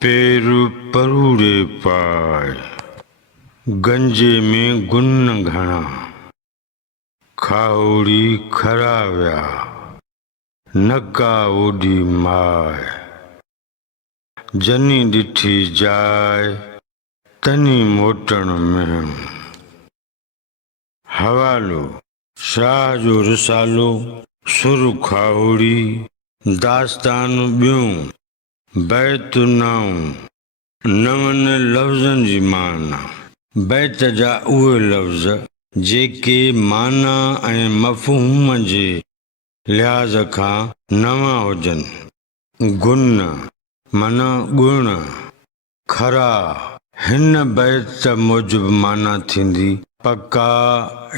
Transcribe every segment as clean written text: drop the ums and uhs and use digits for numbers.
पेरु परूड़े पाए, गंजे में गुन घणा, खाओड़ी खराव्या, नका ओडी माय, जनी डिठी जाय, तनी मोटण में। हवालो शाह जो रिसालो, सुर खाओड़ी, दास्तान ॿियूं, बैत नाऊं, नवनि लफ़्ज़नि जी माना। बैत जा उहे लफ़्ज़ जेके माना ऐं मफ़हूम जे लिहाज़ खां नवां हुजनि। गुन माना गुण, खरा हिन बैत मूजिबि माना थींदी पका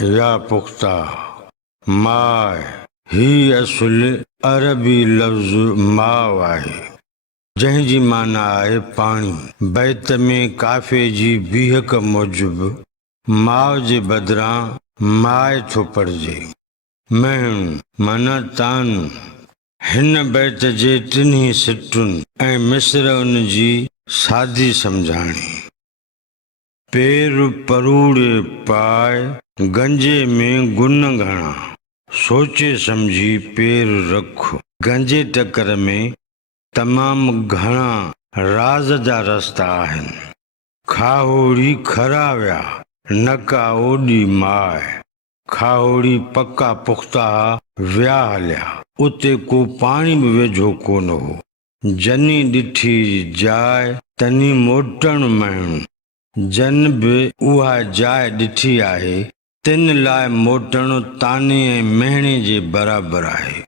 या पुख्ता। माए ही असुल अरबी लफ़्ज़ माउ आहे, जंहिंजी माना आहे पाणी। बैत में काफ़े जी बीहक मूजिबि माउ जे बदिरां माए थो पढ़िजे। महणु माना तानू। हिन बैत जे टिन्ही सिटुनि ऐं मिसरनि जी सादी सम्झाणी। पेर परूड़े पाए, गंजे में गुन घणा, सोचे समझी पेर रख। गंजे टकर में तमामु घणा राज़ जा रस्ता आहिनि। खाओड़ी खराव्या, नका ओडी माए। खाओड़ी पका पुख्ता विया हलिया, उते को पाणी बि वेझो कोन हो। जनी ॾिठी जाइ, तनी मोटण महणु। जन बि उहा जाइ ॾिठी आहे, तिन लाइ मोटण ताने ऐं महणे जे बराबरि आहे।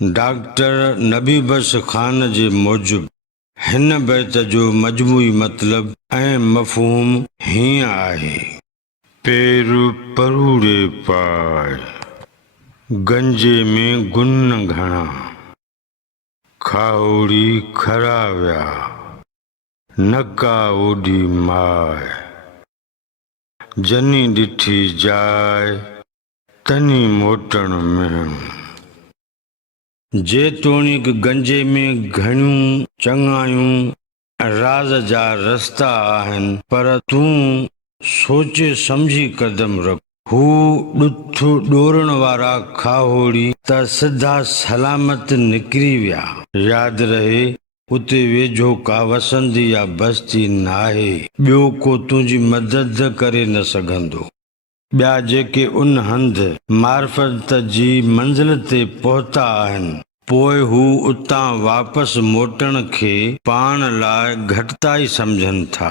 डॉक्टर नबी बस ख़ान जे मूजिबि हिन बैत जो मजमूई मतिलबु ऐं मफ़हूम हीअं आहे। पेर परूड़े पाए, गंजे में गुन घणा, खाओड़ी खराव्या, नका ओडी माए। जनी ॾिठी जाइ, तनी मोटण महणु। जेतोणीक गंजे में घणियूं चङायूं राज़ जा रस्ता आहिनि, पर तूं सोचे समझी कदम रख। हू ॾुथ ॾोरण वारा खाओड़ी त सिधा सलामत निकिरी विया। यादि रहे, उते वेझो का वसंदी या बस्ती नाहे। ॿियो को तुंहिंजी मदद करे न सघंदो। ॿिया जेके उन हंधि मार्फत जी मंज़िल ते पहुता आहिनि, पोइ हू उतां वापसि मोटण खे पाण लाइ घटिताई सम्झनि था।